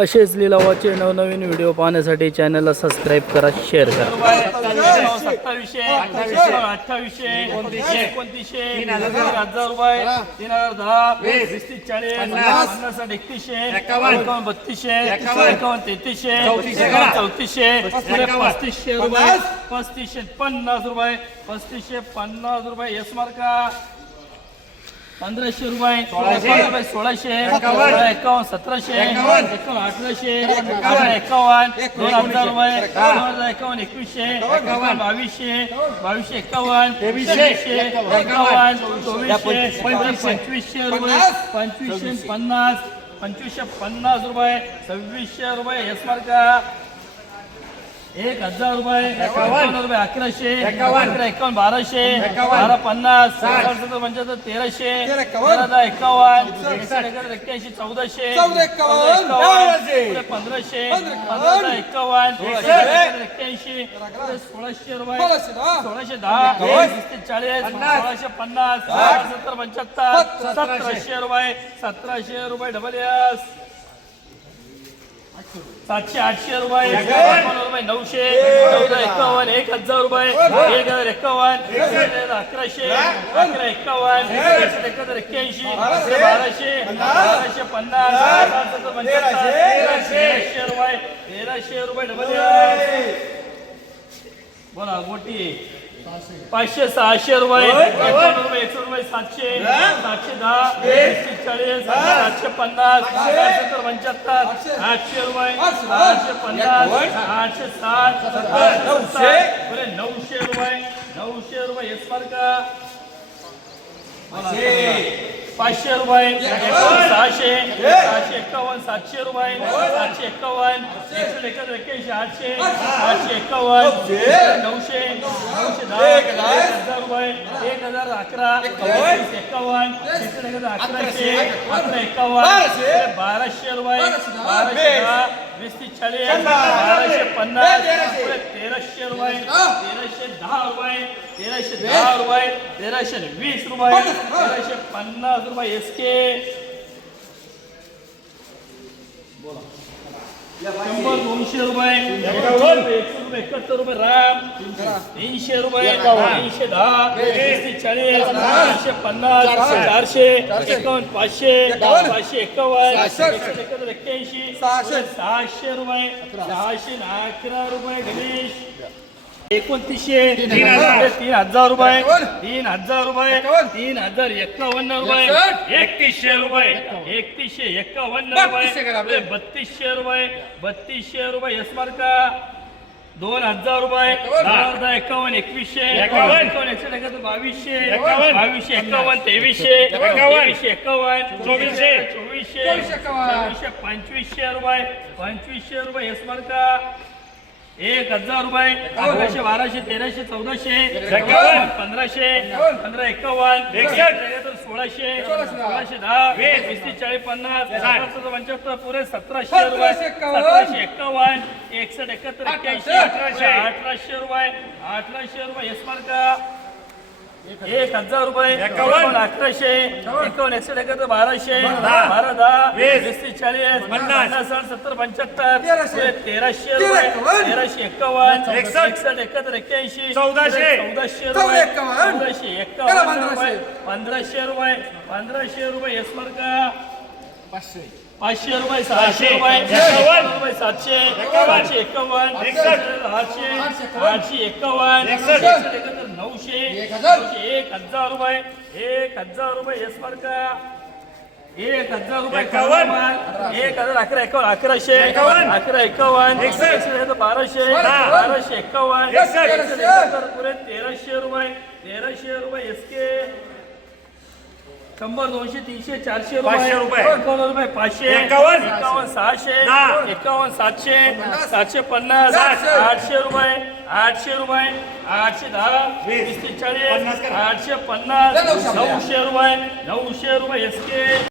असेच लिलावाचे नवनवीन व्हिडिओ पाहण्यासाठी चॅनलला सबस्क्राईब करा शेअर करा. सत्तावीसशे अठ्ठावीसशे एकोणतीसशे तीन हजार रुपये तीन हजार दहा वीस तीस चाळीस पन्नास एकतीसशे एकावन्न बत्तीसशे एकावन्न तेहतीसशे चौतीसशे पस्तीसशे रुपये पस्तीसशे पन्नास रुपये पस्तीसशे पन्नास रुपये यस मार्का. पंधराशे रुपये सोळाशे. रुपये सोळाशे एकावन्न. सतराशे एकावन्न. अठराशे एकावन्न. दोन हजार रुपये दोन हजार एकावन्न. एकवीसशे एकावन्न. बावीसशे बावीसशे एकावन्न तेवीसशे. एकावन्न. चोवीसशे पंचवीसशे. रुपये पंचवीसशे पन्नास पंचवीसशे पन्नास रुपये सव्वीसशे रुपये यस मार्का. एक हजार रुपये एकावन्न. रुपये अकराशे अकरा एकावन्न बाराशे बारा पन्नास पंच्याहत्तर तेराशे तेरा एकावन्न. एक्क्याऐंशी चौदाशे पंधराशे पंधरा एकावन्न. एक्क्याऐंशी सोळाशे रुपये सोळाशे दहा. चाळीस सोळाशे पन्नास सत्तर पंच्याहत्तर सतराशे. रुपये सतराशे रुपये डबल एस सातशे आठशे रुपये रुपये नऊशे चौदा एकावन्न एक हजार रुपये एक हजार एकावन्न अकराशे अकरा एकावन्न एकशे एकाहत्तर एक्क्याऐंशी बाराशे बाराशे पन्नास! तेराशे रुपये तेराशे रुपये डबल बोला मोठी. पाचशे सहाशे रुपये. एकशे रुपये सातशे. सातशे दहा. एकशे चाळीस सातशे पन्नास सत्तर पंच्याहत्तर. आठशे? रुपये आठशे? पन्नास आठशे साठ नऊशे? रुपये नऊशे रुपये हेच मार्का पाचशे रुपये सहाशे सहाशे एकावन्न सातशे रुपये सातशे एकावन्न एकशे एकाहत्तर एक्क्याऐंशी आठशे आठशे एकावन्न नऊशे नऊशे दहा एक हजार. रुपये एक हजार अकरा एकावन्न एकशे अकराशे. अकरा एकावन्न बाराशे. रुपये बाराशे दहा वीस तीस चाळीस बाराशे पन्नास तेराशे. रुपये तेराशे दहा रुपये तेराशे दहा रुपये तेराशे वीस रुपये तेराशे पन्नास रुपये एस के शंभर दोनशे रुपये. एकशे रुपये एकाहत्तर रुपये राम. तीनशे रुपये तीनशे दहा. तीनशे चाळीस चारशे. पन्नास चारशे. एकावन्न पाचशे. पाचशे एकावन्न. एक्क्याऐंशी. सहाशे रुपये. सहाशे अकरा रुपये गणेश. एकोणतीसशे तीन हजार. तीन हजार रुपये. तीन हजार रुपये. तीन हजार एकावन्न रुपये. एकतीसशे रुपये. एकतीसशे एकावन्न रुपये. बत्तीसशे रुपये. बत्तीसशे रुपये. यस मार्का दोन हजार रुपये. दहा हजार एकावन्न. एकवीसशे. एकावन्न. एकशे बावीसशे. बावीसशे एकावन्न. तेवीसशे. तेवीसशे एकावन्न. चोवीसशे. चोवीसशे. चोवीसशे पंचवीसशे रुपये. पंचवीसशे रुपये. यस मार्का एक हजार रुपये अकराशे बाराशे तेराशे चौदाशे पंधराशे पंधरा एकावन्न एकशे सोळाशे सोळाशे दहा. वीस. तीस चाळीस पन्नास पंच्याहत्तर पुरे सतराशे रुपये सतराशे एकावन्न एकसष्ट एकाहत्तर एक्क्याऐंशी अठराशे. अठराशे रुपये अठराशे रुपये यश मार्का एक हजार रुपये एकावन्न. अकराशे एकावन्न. एकशे एकाहत्तर बाराशे बारा. दहा वीस. तीस चाळीस पन्नास. साठ सत्तर पंच्याहत्तर तेराशे. रुपये तेराशे. एकावन्न एकसष्ट. एकाहत्तर एक्क्याऐंशी चौदाशे. चौदाशे रुपये चौदाशे एकावन्न रुपये पंधराशे रुपये पंधराशे रुपये यस मार्का. पाचशे. रुपये सहाशे. रुपये रुपये सातशे. सातशे एकावन्न. आठशे आठशे एकावन्न. नऊशे नऊशे एक हजार रुपये एक हजार रुपये यस मार्का एक हजार रुपये एकावन्न. एक हजार अकरा एकावन्न अकराशे. अकरा एकावन्न. एकशे एकाहत्तर बाराशे. बाराशे एकावन्न. तेराशे रुपये. तेराशे रुपये एस के शंभर दोनशे तीनशे चारशे रुपये. एकावन्न रुपये पाचशे. एकावन्न. एकावन्न सहाशे. एकावन्न सातशे. सातशे पन्नास. आठशे रुपये. आठशे रुपये आठशे दहा वीस. चाळीस आठशे पन्नास नऊशे रुपये. नऊशे रुपये एस के